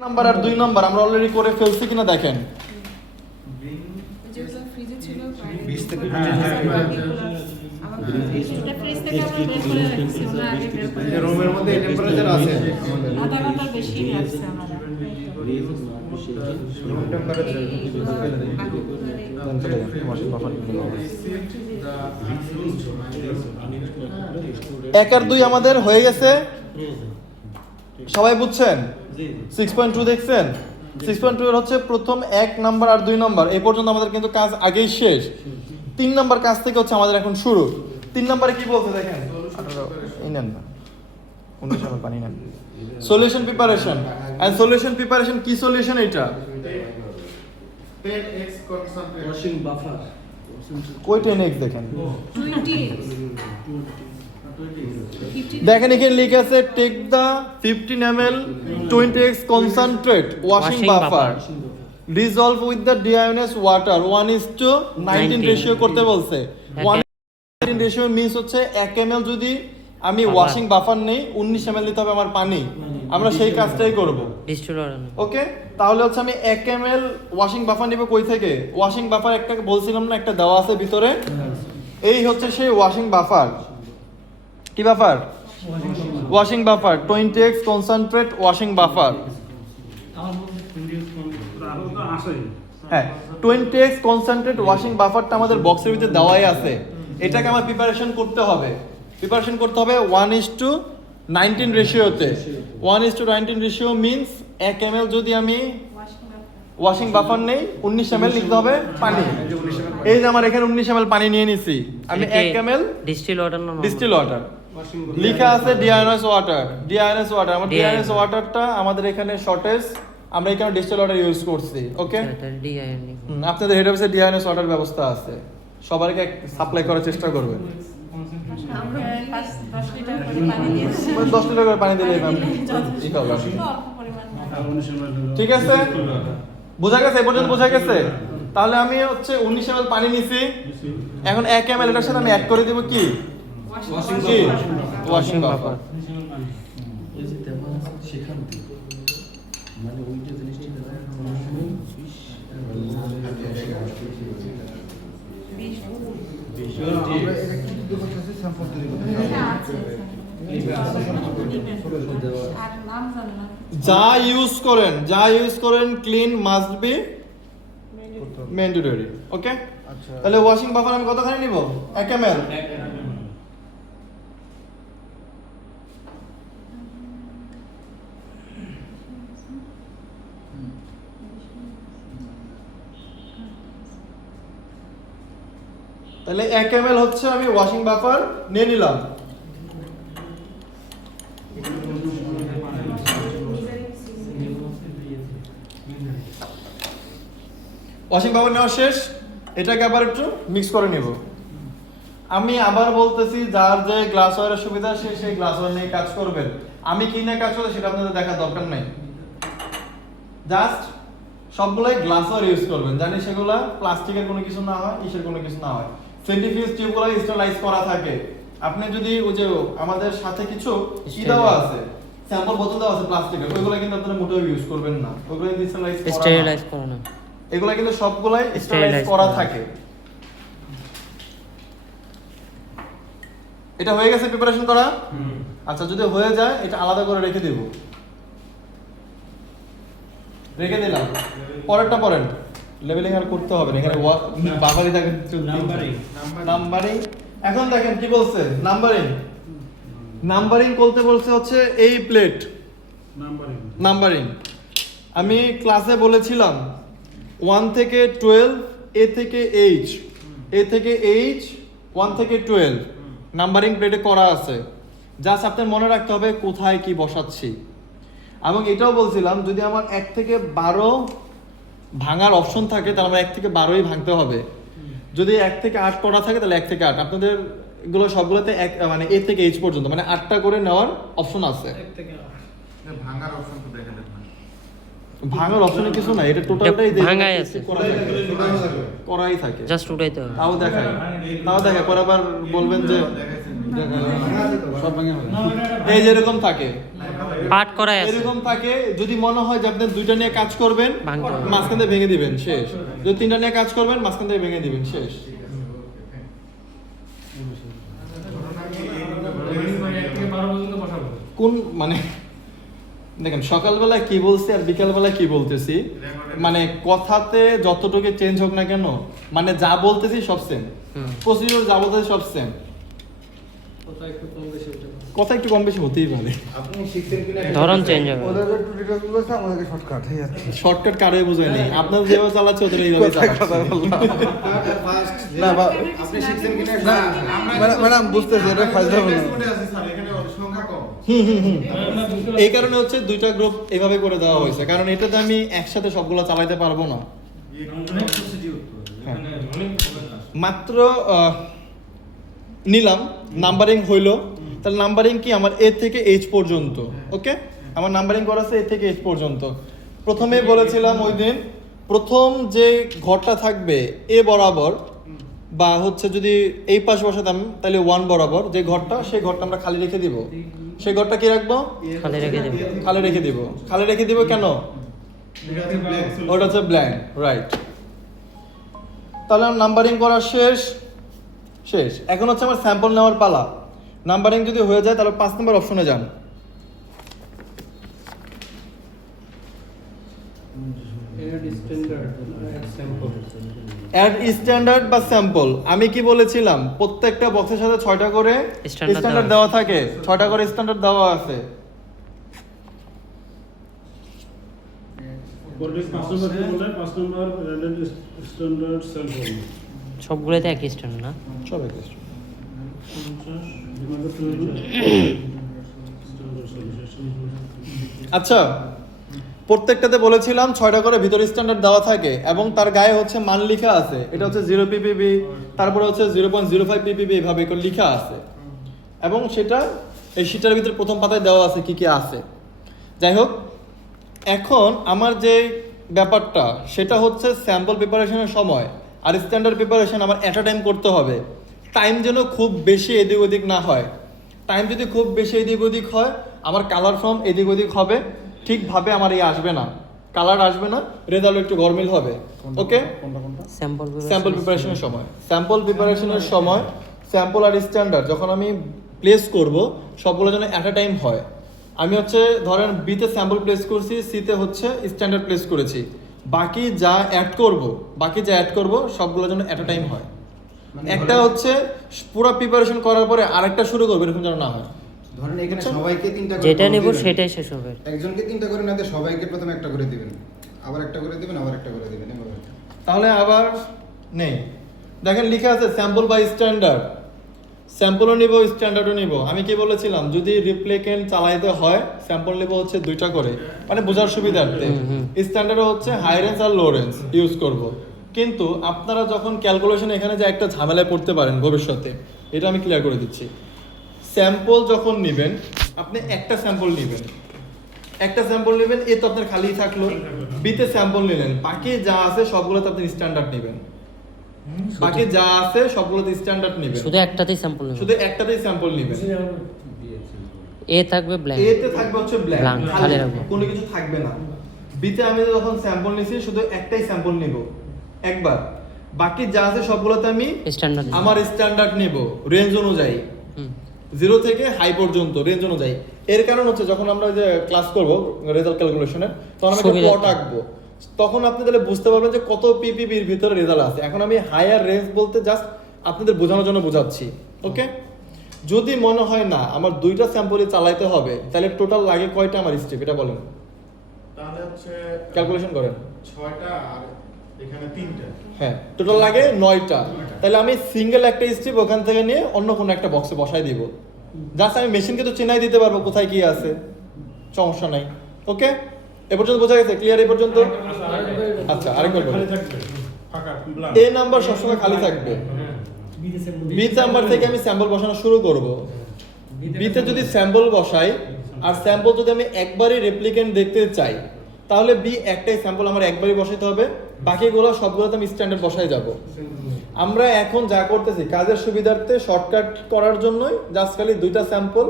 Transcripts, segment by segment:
Number আর 2 number আমরা already করে ফেলছি কিনা দেখেন। যেগুলো ফ্রিজে ছিল 20 থেকে ফ্রিজ থেকে আমরা বের করে রাখছি ওরা আগে বের করে এই রুমের মধ্যে এই টেম্পারেচার আছে আধা ঘন্টার বেশি রাখছি আমরা রুম টেম্পারেচার এক আর 2 আমাদের হয়ে গেছে, সবাই বুঝছেন? 6.2 দেখছেন? 6.2 এর হচ্ছে প্রথম 1 নাম্বার আর 2 নাম্বার এই পর্যন্ত আমাদের কিন্তু কাজ আগেই শেষ। 3 নাম্বার কাজ থেকে হচ্ছে আমাদের এখন শুরু। 3 নাম্বারে কি বলছে দেখেন, 18 এই নেন না, 19 সালের পানি নেন। Solution preparation and solution preparation কি সলিউশন এটা? 10x কনসেন্ট্রেট ওয়াশিং বাফার কই 10x দেখেন, 20 দেখেন এখানে লেখা আছে take the 15 ml 20x concentrate washing buffer dissolve with the deionized water 1:19 ratio করতে বলছে। 1:19 রেশিও মিন্স হচ্ছে 1 ml যদি আমি ওয়াশিং বাফার নেই 19 ml দিতে হবে আমার পানি। আমরা সেই কাজটাই করব। ওকে, তাহলে হচ্ছে আমি 1 ml ওয়াশিং বাফার নিব কই থেকে? ওয়াশিং বাফার একটা বলছিলাম না, একটা দেওয়া আছে ভিতরে, এই হচ্ছে সেই ওয়াশিং বাফার। কি buffer? Washing buffer 20x concentrate washing buffer. হ্যাঁ, 20x কনসেন্ট্রেট ওয়াশিং বাফারটা আমাদের বক্সের ভিতরে দেওয়াই আছে। এটাকে আমার প্রিপারেশন করতে হবে। 1:19 রেশিওতে। 1:19 রেশিও মিন্স 1 ml যদি আমি ওয়াশিং বাফার নেই 19 ml নিতে হবে পানি। এই যে আমার এখানে 19 ml পানি নিয়ে নিছি, আমি 1 ml ডিস্টিল ওয়াটার না ডিস্টিল ওয়াটার লেখা আছে ডিআইএনএস ওয়াটার। ডিআইএনএস ওয়াটার আমার ডিআইএনএস ওয়াটারটা আমাদের এখানে শর্টেজ, আমরা এখানে ডিস্টিল ওয়াটার ইউজ করছি। ওকে, আপনাদের হেড অফিসে ডিআইএনএস ওয়াটার ব্যবস্থা আছে, সবাইকে সাপ্লাই করার চেষ্টা করবেন। আমরা 10 লিটার করে পানি দিয়েছি 10 লিটার করে পানি দিলে ম্যাম ঠিক হবে। অল্প পরিমাণ ঠিক আছে, বোঝা গেছে? এই পর্যন্ত বোঝা গেছে? তাহলে আমি হচ্ছে 19 ml পানি নিছি, এখন 1 ml এটার সাথে আমি অ্যাড করে দেব কি? Washing buffer. মানে ওইটা জিনিসটা আর নাম জানো না যা ইউজ করেন ক্লিন মাস্ট বি ম্যান্ডেটরি। ওকে, তাহলে ওয়াশিং বাফার আমি কতখানি নিব? 1 ml। তাহলে 1 ml হচ্ছে আমি ওয়াশিং বাফার নিয়ে নিলাম। ওয়াশিং বাফার নেওয়া শেষ, এটাকে আবার একটু মিক্স করে নেব। আমি আবার বলতেছি, যার যে গ্লাসওয়্যারের সুবিধা সে সেই গ্লাসওয়্যার নিয়ে কাজ করবেন। আমি কি নিয়ে কাজ করব সেটা আপনাদের দেখার দরকার নাই, জাস্ট সবগুলাই গ্লাসওয়্যার ইউজ করবেন, জানি সেগুলা প্লাস্টিকের কোনো কিছু না হয়, ইসের কোনো কিছু না হয়। সেন্ট্রিফিউজ টিউবগুলো স্টেরিলাইজ করা থাকে। আপনি যদি ওই যে আমাদের সাথে কিছু দেওয়া আছে, স্যাম্পল বোতল দেওয়া আছে প্লাস্টিকের, ওইগুলো কিন্তু আপনারা মোটেও ইউজ করবেন না, ওইগুলো কিন্তু স্টেরিলাইজ করো না। এগুলা কিন্তু সবগুলাই স্টেরিলাইজ করা থাকে। এটা হয়ে গেছে প্রিপারেশন করা? আচ্ছা, যদি হয়ে যায় এটা আলাদা করে রেখে দেব। রেখে দিলাম। পরেরটা পড়েন, লেভেলিং আর করতে হবে না, এখানে বাবারই থাকে নাম্বারিং। এখন দেখেন কি বলছে, নাম্বারিং বলতে বলছে হচ্ছে এই প্লেট নাম্বারিং। আমি ক্লাসে বলেছিলাম 1 থেকে 12, এ থেকে এইচ, 1 থেকে 12 নাম্বারিং প্লেটে করা আছে। জাস্ট আপনার মনে রাখতে হবে কোথায় কি বসাচ্ছি। এবং এটাও বলছিলাম যদি আমার 1 থেকে 12 ভাঙার অপশন থাকে তাহলে আমার 1 থেকে 12ই ভাঙতে হবে। যদি 1 থেকে 8 করা থাকে তাহলে 1 থেকে 8। আপনাদের এগুলো সবগুলোতে মানে এ থেকে এইচ পর্যন্ত মানে 8টা করে নেওয়ার অপশন আছে। ভাঙার অপশন তো দেখা যায় ভাঙার অপশনে কিছু নাই, এটা টোটালটাই ভাঙাই আছে, করাই থাকে, জাস্ট উঠাইতে হবে। তাও দেখায় পরে আবার বলবেন যে সব ভাঙা হবে, এই যে এরকম থাকে। পাঠ করাই আছে এরকম থাকে, যদি মনে হয় যে আপনি দুইটা নিয়ে কাজ করবেন ভাঙতে হবে। মাঝখান থেকে ভেঙে দিবেন, শেষ। যদি তিনটা নিয়ে কাজ করবেন মাঝখান থেকে ভেঙে দিবেন, শেষ। কোন মানে দেখেন সকালবেলা কি বলছি আর বিকালবেলা কি বলতেছি, মানে কথাতে যতটুকু চেঞ্জ হোক না কেন, মানে যা বলতেছি সব সেম, প্রসিডিউর যা বলতেছি সব সেম, কথা একটু কম বেশি হতেই পারে। আপনি শিখছেন কিনা ধরন চেঞ্জ হবে ওদের একটু ডিটেলস বলেছে, আমাদেরকে শর্টকাট হয়ে যাচ্ছে। শর্টকাট কারোই বোঝায় নেই, আপনার যেভাবে চালাচ্ছে ওদের এইভাবে চালাচ্ছে। ফার্স্ট না, আপনি শিখছেন কিনা না, ম্যাডাম বুঝতেছি, এটা ফাইজলাম না। স্যার এখানে সংখ্যা কম। এই কারণে হচ্ছে দুইটা গ্রুপ এভাবে করে দেওয়া হয়েছে, কারণ এটাতে আমি একসাথে সবগুলো চালাইতে পারবো না। হ্যাঁ। মাত্র নিলাম, নাম্বারিং হইলো, তাহলে নাম্বারিং কি আমার এ থেকে এইচ পর্যন্ত, ওকে? আমার নাম্বারিং করা আছে এ থেকে এইচ পর্যন্ত। প্রথমে বলেছিলাম ওই দিন, প্রথম যে ঘরটা থাকবে এ বরাবর, বা হচ্ছে যদি এই পাশ বসাতাম তাহলে 1 বরাবর যে ঘরটা, সেই ঘরটা আমরা খালি রেখে দিব। সেই ঘরটা কি রাখবো? খালি রেখে দেবে খালি রেখে দিব। খালি রেখে দিব কেন? ওটা হচ্ছে ব্ল্যাঙ্ক, রাইট। তাহলে আমার নাম্বারিং করা শেষ। এখন হচ্ছে আমার স্যাম্পল নেওয়ার পালা। নাম্বারিং যদি হয়ে যায় তাহলে 5 নম্বর অপশনে যান। অ্যাড স্ট্যান্ডার্ড বা স্যাম্পল। আমি কি বলেছিলাম? প্রত্যেকটা বক্সের সাথে 6টা করে Standard স্ট্যান্ডার্ড দেওয়া দেওয়া থাকে, 6টা করে স্ট্যান্ডার্ড দেওয়া আছে। সবগুলোতে একই স্ট্যান্ড না? সব একই। আচ্ছা, প্রত্যেকটাতে বলেছিলাম 6টা করে ভিতরে স্ট্যান্ডার্ড দেওয়া থাকে এবং তার গায়ে হচ্ছে মান লেখা আছে। এটা হচ্ছে 0 ppb, তারপরে হচ্ছে 0.05 ppb, এভাবে করে লেখা আছে এবং সেটা এই শীটের ভিতরে প্রথম পাতায় দেওয়া আছে কি কি আছে। যাই হোক, এখন আমার যে ব্যাপারটা সেটা হচ্ছে স্যাম্পল প্রিপারেশনের সময় আর স্ট্যান্ডার্ড প্রিপারেশন আমার অ্যাট আ টাইম করতে হবে। টাইম যেন খুব বেশি এদিক ওদিক না হয়। টাইম যদি খুব বেশি এদিক ওদিক হয়, আমার কালার ফর্ম এদিক ওদিক হবে, ঠিকভাবে আমার আসবে না, কালার আসবে না, রেজাল্ট একটু গরমিল হবে। ওকে? স্যাম্পল প্রিপারেশনের সময়, স্যাম্পল আর স্ট্যান্ডার্ড যখন আমি প্লেস করব, সবগুলো যেন অ্যাট আ টাইম হয়। আমি হচ্ছে ধরেন বিতে স্যাম্পল প্লেস করছি, সিতে হচ্ছে স্ট্যান্ডার্ড প্লেস করেছি, বাকি যা অ্যাড করব সবগুলো যেন অ্যাট আ টাইম হয়। একটা হচ্ছে পুরো প্রিপারেশন করার পরে আরেকটা শুরু করবে, এরকম যেন না হয়। ধরেন এখানে সবাইকে 3টা করে যেটা নেব দিবেন। সেটাই শেষ হবে। একজনকে 3টা করে না দিয়ে সবাইকে প্রথমে একটা করে দিবেন, আবার একটা করে দিবেন, আবার একটা করে দিবেন, এভাবে। তাহলে আবার নেই, দেখেন লেখা আছে স্যাম্পল বাই স্ট্যান্ডার্ড। স্যাম্পলও নিব, স্ট্যান্ডার্ডও নিব। আমি কি বলেছিলাম? যদি রিপ্লিকেন্ট চালাইতে হয় স্যাম্পল নিব হচ্ছে 2টা করে, মানে বোঝার সুবিধার্থে। স্ট্যান্ডার্ডও হচ্ছে হাই রেঞ্জ আর লো রেঞ্জ ইউজ করব। কিন্তু আপনারা যখন ক্যালকুলেশন এখানে যে একটা ঝামেলায় পড়তে পারেন ভবিষ্যতে, এটা আমি ক্লিয়ার করে দিচ্ছি। স্যাম্পল যখন নেবেন, আপনি একটা স্যাম্পল নেবেন, এ তো আপনার খালি থাকলো। বিতে স্যাম্পল নিলেন, বাকি যা আছে সবগুলোতে আপনি স্ট্যান্ডার্ড নেবেন, শুধু একটাতেই স্যাম্পল নেব। শুধু একটাতেই স্যাম্পল নেবেন। এ থাকবে ব্ল্যাঙ্ক, এতে থাকবে হচ্ছে ব্ল্যাঙ্ক, Blank, খালি খালি রাখবো। কোনো কিছু থাকবে না। বিতে আমি যখন স্যাম্পল নিছি শুধু একটাই স্যাম্পল নিব একবার, বাকি যা আছে সবগুলোতে আমি স্ট্যান্ডার্ড আমার স্ট্যান্ডার্ড নিব রেঞ্জ অনুযায়ী, 0 থেকে হাই পর্যন্ত রেঞ্জ অনুযায়ী। এর কারণ হচ্ছে যখন আমরা যে ক্লাস করব রেজাল্ট ক্যালকুলেশনের, তখন আমি একটা প্লট আঁকবো, তখন আপনি তাহলে বুঝতে পারবেন যে কত পিপিবির ভিতরে রেজাল্ট আছে। এখন আমি হায়ার রেঞ্জ বলতে জাস্ট আপনাদের বোঝানোর জন্য বোঝাচ্ছি, ওকে? যদি মনে হয় না আমার 2টা স্যাম্পলই চালাইতে হবে, তাহলে টোটাল লাগে কয়টা আমার স্টেপ, এটা বলেন। তাহলে হচ্ছে ক্যালকুলেশন করেন। 6টা আর এখানে 3টা। হ্যাঁ, টোটাল লাগে 9টা। তাহলে আমি সিঙ্গেল একটা স্টেপ ওখান থেকে নিয়ে অন্য কোনো একটা বক্সে বসাই দিব। জাস্ট আমি মেশিনকে তো চেনাই দিতে পারবো কোথায় কি আছে, সমস্যা নাই। ওকে? এ পর্যন্ত বোঝা গেছে? ক্লিয়ার এ পর্যন্ত? আচ্ছা, আরেকবার বলি। এ নাম্বার সবসময় খালি থাকবে। বি নাম্বার থেকে আমি স্যাম্পল বসানো শুরু করব। বিতে যদি স্যাম্পল বসাই আর স্যাম্পল যদি আমি একবারই রেপ্লিকেন্ট দেখতে চাই, তাহলে বি একটাই স্যাম্পল আমার একবারই বসাইতে হবে, বাকিগুলো সবগুলোতে আমি স্ট্যান্ডার্ড বসাই যাব। আমরা এখন যা করতেছি কাজের সুবিধার্থে শর্টকাট করার জন্যই জাস্ট খালি 2টা স্যাম্পল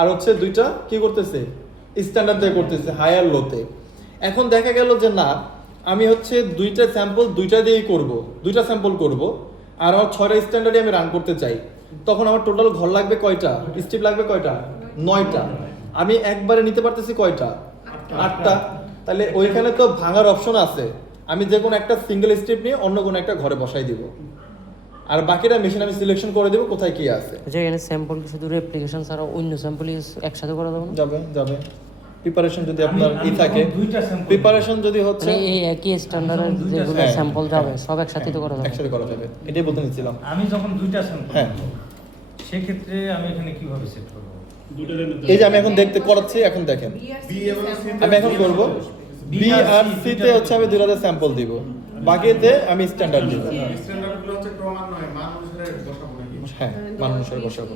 আর হচ্ছে 2টা কি করতেছে স্ট্যান্ডার্ড দিয়ে করতেছি হায়ার লোতে। এখন দেখা গেল যে না, আমি হচ্ছে দুইটা স্যাম্পল দুইটা দিয়েই করব, দুইটা স্যাম্পল করব, আর আমার 6টা স্ট্যান্ডার্ডে আমি রান করতে চাই। তখন আমার টোটাল ঘর লাগবে কয়টা, স্টেপ লাগবে কয়টা, 9টা। আমি একবারে নিতে পারতেছি কয়টা, 8টা। তাহলে ওইখানে তো ভাঙার অপশন আছে, আমি যে কোনো একটা সিঙ্গেল স্টেপ নিয়ে অন্য কোনো একটা ঘরে বসাই দিব, আর বাকিটা মেশিন আমি সিলেকশন করে দেবো কোথায় কি আছে। যে এখানে স্যাম্পল শুধু রেপ্লিকেশন ছাড়া অন্য স্যাম্পল একসাথে করা যাবে না? যাবে যাবে প্রিপারেশন যদি আপনার থাকে, প্রিপারেশন যদি হচ্ছে মানে এই একই স্ট্যান্ডার্ডের যেগুলো হ্যাঁ, স্যাম্পল যাবে সব একসাথে তো করা যাবে। একসাথে করা যাবে, এটাই বলতে নিচ্ছিলাম। আমি যখন দুইটা স্যাম্পল হ্যাঁ। সেক্ষেত্রে আমি এখানে কিভাবে সেট করব? এই যে আমি এখন দেখতে করাচ্ছি, এখন দেখেন আমি এখন করব বি আর সি তে হচ্ছে আমি দুইটা স্যাম্পল দিব, বাকিতে আমি স্ট্যান্ডার্ড দিব। স্ট্যান্ডার্ডগুলো হচ্ছে ক্রমান্বয়ে মান অনুসারে বসাবো নাকি? হ্যাঁ, মান অনুসারে বসাবো।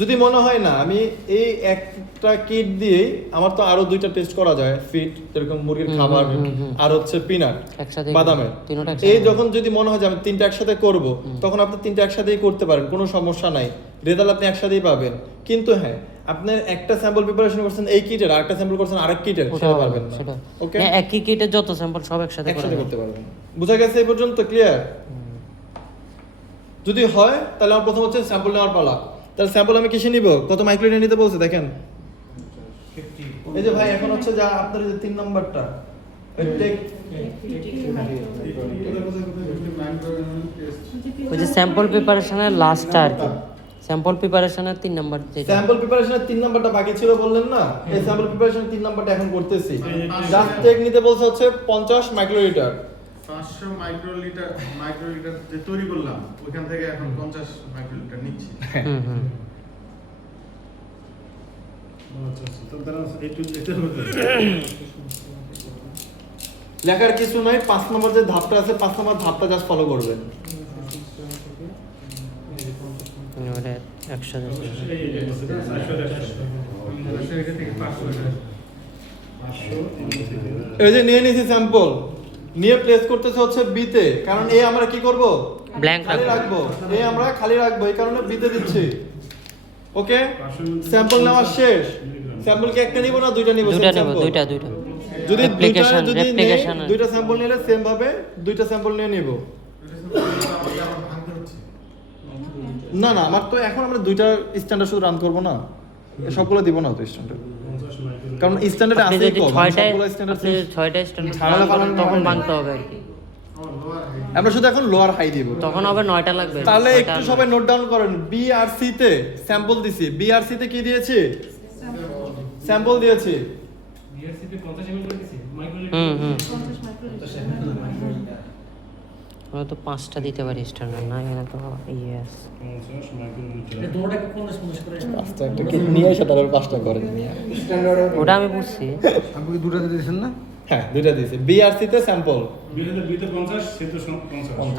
যদি মনে হয় না আমি এই একটা কিট দিয়েই আমার তো আরো দুইটা টেস্ট করা যায়, ফিট যেরকম মুরগির খাবার আর হচ্ছে পিনাট একসাথে বাদামের, তিনটা এই যখন যদি মনে হয় যে আমি তিনটা একসাথে করব, তখন আপনি তিনটা একসাথেই করতে পারেন, কোনো সমস্যা নাই, রেজাল্ট আপনি একসাথেই পাবেন। কিন্তু হ্যাঁ, আপনি একটা স্যাম্পল প্রিপারেশন করছেন এই কিটের, আর একটা স্যাম্পল করছেন আরেক কিটের, সেটা পারবেন না। সেটা ওকে, না, একই কিটে যত স্যাম্পল সব একসাথে করা একসাথে যাবে। করতে পারবেন। বুঝা গেছে এই পর্যন্ত? ক্লিয়ার? যদি হয় তাহলে আমার প্রথম হচ্ছে স্যাম্পল নেওয়ার পালা। তাহলে স্যাম্পল আমি কিসে নিব, কত মাইক্রোলিটার নিতে বলছে দেখেন। এই যে ভাই এখন হচ্ছে যা আপনার যে 3 নাম্বারটা ওই যে স্যাম্পল প্রিপারেশনের লাস্টটা আর কি, স্যাম্পল প্রিপারেশনের 3 নাম্বার যেটা স্যাম্পল প্রিপারেশনের 3 নাম্বারটা বাকি ছিল বললেন না, এই স্যাম্পল প্রিপারেশনের 3 নাম্বারটা এখন করতেছি। জাস্ট টেক নিতে বলছে হচ্ছে 50 মাইক্রোলিটার। 500 মাইক্রোলিটার যে তৈরি করলাম ওইখান থেকে এখন 50 মাইক্রোলিটার নিচ্ছি। হুম হুম লেখার কিছু নাই, 5 নম্বর যে ধাপটা আছে 5 নম্বর ধাপটা জাস্ট ফলো করবেন। ওটা একসাথে এই যে নিয়ে নিয়েছি স্যাম্পল, নিয়ে প্লেস করতেছে হচ্ছে বি তে, কারণ এ আমরা কি করব, ব্ল্যাঙ্ক খালি রাখবো, এ আমরা খালি রাখবো, এই কারণে বি তে দিচ্ছি। ওকে, স্যাম্পল নেওয়া শেষ। স্যাম্পল কি একটা নিব না দুইটা নিব? দুইটা নেব, দুইটা যদি রেপ্লিকেশন রেপ্লিকেশন দুইটা স্যাম্পল নিলে সেম ভাবে দুইটা স্যাম্পল নিয়ে নিব। না না, আমার তো এখন আমরা দুইটা স্ট্যান্ডার্ড শুধু রান করব না, সবগুলো দিব না তো স্ট্যান্ডার্ড, কারণ স্ট্যান্ডার্ডে আপনি আছে যদি কম, 6টা সবগুলো স্ট্যান্ডার্ড ছয়টা স্ট্যান্ডার্ড ঝামেলা পালন তখন হয় না। মানতে হবে আর কি, আমরা শুধু এখন লোয়ার হাই দিব। তখন হবে 9টা লাগবে। তাহলে 9টা একটু সবাই নোট ডাউন করেন, বি আর সি তে স্যাম্পল দিছি, বি আর সি তে কি দিয়েছি, স্যাম্পল দিয়েছি। হুম হুম আমরা তো 5টা দিতে পারি স্ট্যান্ডার্ড, না এখানে তো ইয়েস পাঁচটা একটা কিট নিয়ে এসে তারপর 5টা করেন। ওটা আমি বুঝছি। আপনি কি দুটো দিয়েছেন না? হ্যাঁ, দুইটা দিয়েছি, বি আর সি তে স্যাম্পল।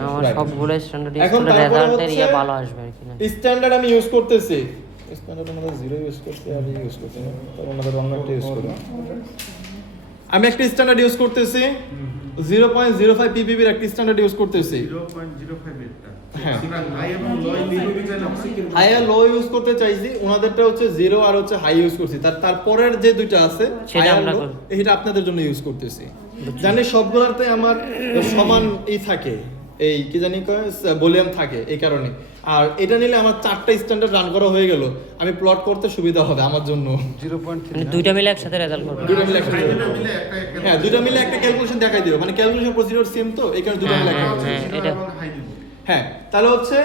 আমার Right. সবগুলো স্ট্যান্ডার্ড এখন স্কুলের তারপরে রেজাল্টের হচ্ছে ইয়ে ভালো আসবে আর কি না। স্ট্যান্ডার্ড আমি ইউজ করতেছি, স্ট্যান্ডার্ড আমরা 0 ইউজ করছি আর ইউজ করছি না, তাহলে আমাদের অন্য একটা ইউজ করব। আমি একটা স্ট্যান্ডার্ড ইউজ করতেছি 0.05 পিপিবি এর একটা স্ট্যান্ডার্ড ইউজ করতেছি। 0.05 এটা হ্যাঁ, আমরা হাই এবং লো লিখে দিলাম। হাই আর লো ইউজ করতে চাইছি, ওনাদেরটা হচ্ছে 0 আর হচ্ছে হাই ইউজ করছি, তারপরের যে দুইটা আছে সেটা high আর আমরা low, করব। এটা আপনাদের জন্য ইউজ করতেছি। জানি সবগুলোতে আমার সমান থাকে, এই কি জানি কয় ভলিউম থাকে, এই কারণে। আর এটা নিলে আমার 4টা স্ট্যান্ডার্ড রান করা হয়ে গেল, আমি প্লট করতে সুবিধা হবে আমার জন্য। 0.3 মানে দুইটা মিলে একসাথে রেজাল্ট করবে। দুইটা মিলে একসাথে হাই করবো। মিলে একটা হ্যাঁ, দুইটা মিলে একটা ক্যালকুলেশন দেখাই দিও, মানে ক্যালকুলেশন প্রসিডিউর সেম তো, এই কারণে দুইটা মিলে একটা হ্যাঁ, এটা। হাই দিব। হ্যাঁ, তাহলে হচ্ছে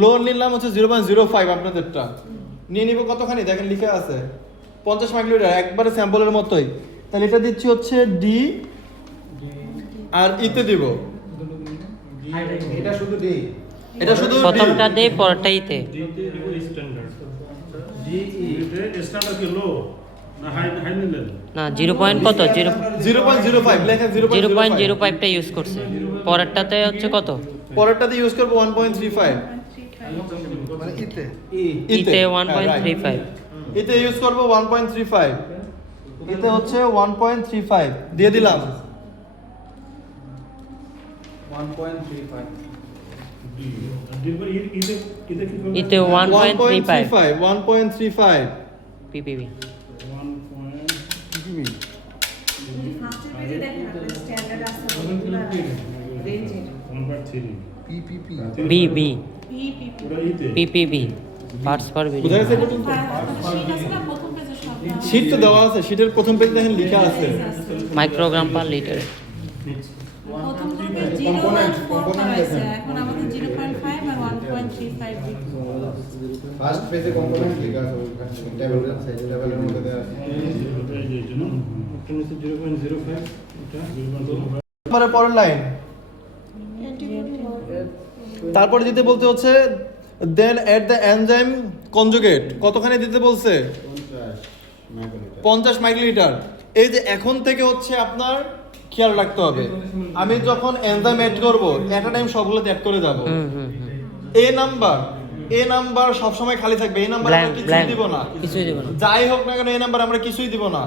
লো নিলাম হচ্ছে 0.05 আপনাদেরটা নিয়ে নিব কতখানি দেখেন লিখে আছে 50 মাইক্রোলিটার, একবারে স্যাম্পলের মতোই। তাহলে এটা দিচ্ছি হচ্ছে ডি আর ইতে দিব, এটা শুধু ডি, এটা শুধু ডি। প্রথমটা দে পরেরটা ইতে। না 0 পয়েন্ট কত 0.05 লেখা 0.05 0.05টা ইউজ করছে, পরেরটাতে হচ্ছে কত, পরেরটাতে ইউজ করব 1.35 মানে ইতে ইতে হ্যাঁ, 1.35 right. ইতে ইউজ করব 1.35, ইতে হচ্ছে 1.35 দিয়ে দিলাম। 1.35 ইতে 1.35 1.35 ppb যে দেখেন আপনার স্ট্যান্ডার্ড আছে রেঞ্জের PPP B B PPP PPB parts per বোঝা বিলিয়ন গেছে পর্যন্ত? শীট আছে না প্রথম পেজে সব দেওয়া শীট তো দেওয়া আছে, শীটের প্রথম পেজে দেখেন লেখা আছে মাইক্রোগ্রাম পার লিটার। প্রথম গ্রুপে 0 আর 4 করা আছে এখন আমাদের 0.5 আর 1.35 দিচ্ছি ফার্স্ট পেজে কম্পোনেন্ট লেখা আছে ওইখানে টেবিলের মধ্যে দেওয়া আছে। পরের লাইন, তারপরে দিতে বলতে হচ্ছে দেন এট দ্য এনজাইম কনজুগেট, কতখানি দিতে বলছে 50 মাইক্রোলিটার। এই যে এখন থেকে হচ্ছে আপনার খেয়াল রাখতে হবে, আমি যখন এনজাইম অ্যাড করব এট আ টাইম সবগুলোতে অ্যাড করে যাব। এ নাম্বার সবসময় খালি থাকবে, এই নাম্বার আমরা Blank, কিছুই blank. দিব না, কিছুই দিব না। যাই হোক না কেন এই নাম্বার আমরা কিছুই দিব না।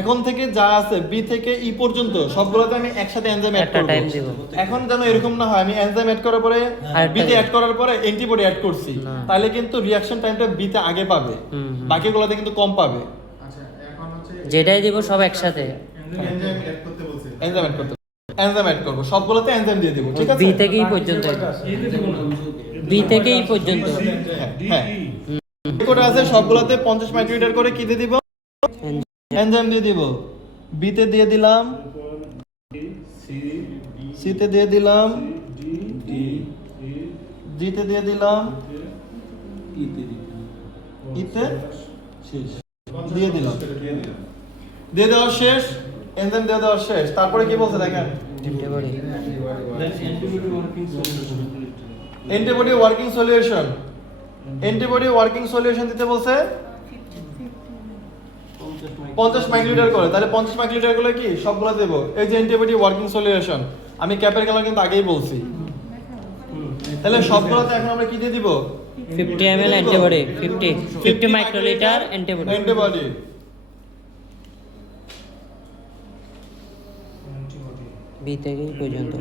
এখন থেকে যা আছে বি থেকে ই পর্যন্ত সবগুলোতে আমি একসাথে এনজাইম অ্যাড একটা করব। time দিব। এখন যেন এরকম না হয় আমি এনজাইম অ্যাড করার পরে আরেকটা বিতে দিব। অ্যাড করার পরে অ্যান্টিবডি অ্যাড করছি, না। তাহলে কিন্তু রিঅ্যাকশন টাইমটা বিতে আগে পাবে, বাকিগুলোতে কিন্তু কম পাবে। আচ্ছা এখন হচ্ছে যেটাই দিব সব একসাথে। এনজাইম অ্যাড করতে বলছে। এনজাইম অ্যাড করতে, এনজাইম অ্যাড করব, সবগুলোতে এনজাইম দিয়ে দিব, ঠিক আছে? বি থেকে ই পর্যন্ত, বি থেকে ই পর্যন্ত। হ্যাঁ কোটা আছে সবগুলোতে 50 মাইক্রোলিটার করে কি দিয়ে দিব, এনজাইম দিয়ে দিব। বিতে দিয়ে দিলাম, সিতে দিয়ে দিলাম, জিতে দিয়ে দিলাম, ইতে দিয়ে দিলাম, দিয়ে দেওয়া শেষ, এনজাইম দিয়ে দেওয়া শেষ। তারপরে কি বলছে দেখেন, antibody antibody working solution, antibody working solution দিতে বলছে 50 মাইক্রোলিটার করে, তাহলে 50 মাইক্রোলিটার গুলো কি সবগুলো দেব। এই যে অ্যান্টিবডি ওয়ার্কিং সলিউশন আমি ক্যাপের কালার কিন্তু আগেই বলছি, তাহলে সবগুলোতে এখন আমরা কি দিয়ে দিব, 50 ml antibody, 50 microlitre antibody. Antibody B থেকে ই পর্যন্ত।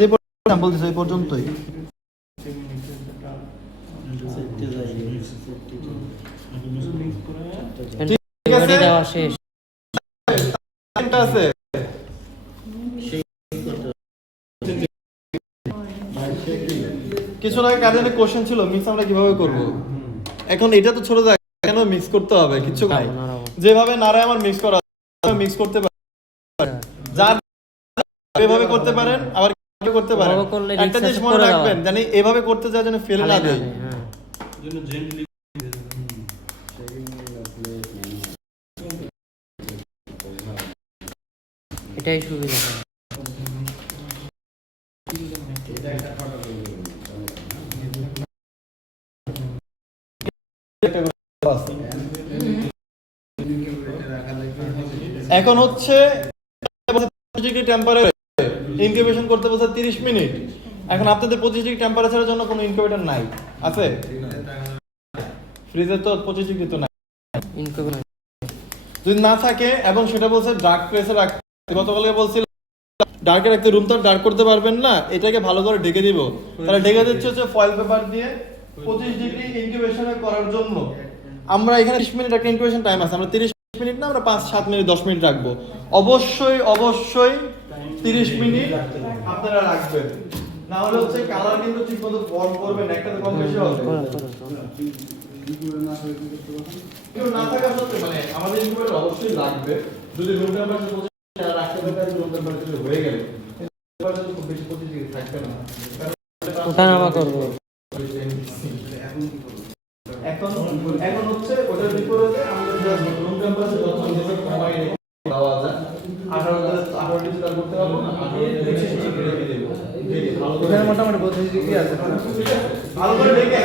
যে স্যাম্পল দিছে এই পর্যন্তই। অ্যান্টিবডি দেওয়া শেষ। এটা আছে কিছু আগে কাজে কোশ্চেন ছিল মিক্স আমরা কিভাবে করব, এখন এটা তো ছোট জায়গা কেন মিক্স করতে হবে, কিছু নাই, যেভাবে নাড়ায় আমার মিক্স করা মিক্স করতে পারে, যার এভাবে করতে পারেন আবার কিভাবে করতে পারেন। এভাবে করলে একটা risk জিনিস আছে মনে করে রাখবেন দেওয়া। জানি এভাবে করতে যায় যেন ফেল না দেয়। হ্যাঁ। এটাই সুবিধা। এখন হচ্ছে ডিগ্রি টেম্পারেচার ইনকিউবেশন করতে বলছে 30 মিনিট। এখন আপনাদের 25 ডিগ্রি টেম্পারেচারের জন্য কোনো ইনকিউবেটর নাই, আছে? ফ্রিজে তো 25 ডিগ্রি তো নাই। ইনকিউবেটর যদি না থাকে এবং সেটা বলছে ডার্ক প্লেসে রাখতে, গতকালকে বলছিল ডার্কে রাখতে, রুম তো ডার্ক করতে পারবেন না, এটাকে ভালো করে ঢেকে দিব। তাহলে ঢেকে দিচ্ছে হচ্ছে ফয়েল পেপার দিয়ে 25 ডিগ্রি ইনকিউবেশন করার জন্য। আমরা এখানে 30 মিনিট একটা ইনকিউবেশন টাইম আছে, আমরা 30 মিনিট না আমরা 5-7 মিনিট 10 মিনিট রাখবো। অবশ্যই 30 মিনিট আপনারা রাখবেন, না হলে হচ্ছে কালার কিন্তু ঠিকমতো ফর্ম করবে না, একটা তো কম বেশি হবে। কেউ না থাকা সত্ত্বেও মানে আমাদের ইনকিউবেটর অবশ্যই লাগবে, যদি রুম টেম্পারেচার রাখতে পারে, রুম টেম্পারেচার হয়ে গেলে টেম্পারেচার খুব বেশি 25 ডিগ্রি থাকবে না, ওঠানামা করবে। এখন হচ্ছে ওটার বিপরীতে আমাদের রুম টেম্পারেচার যত কমাই দেওয়া যায় 18 ডিগ্রি করতে পারবো না, 18 ডিগ্রি রেখে দেব। ভালো করে মোটামুটি 25 ডিগ্রি আছে। ভালো করে রেখে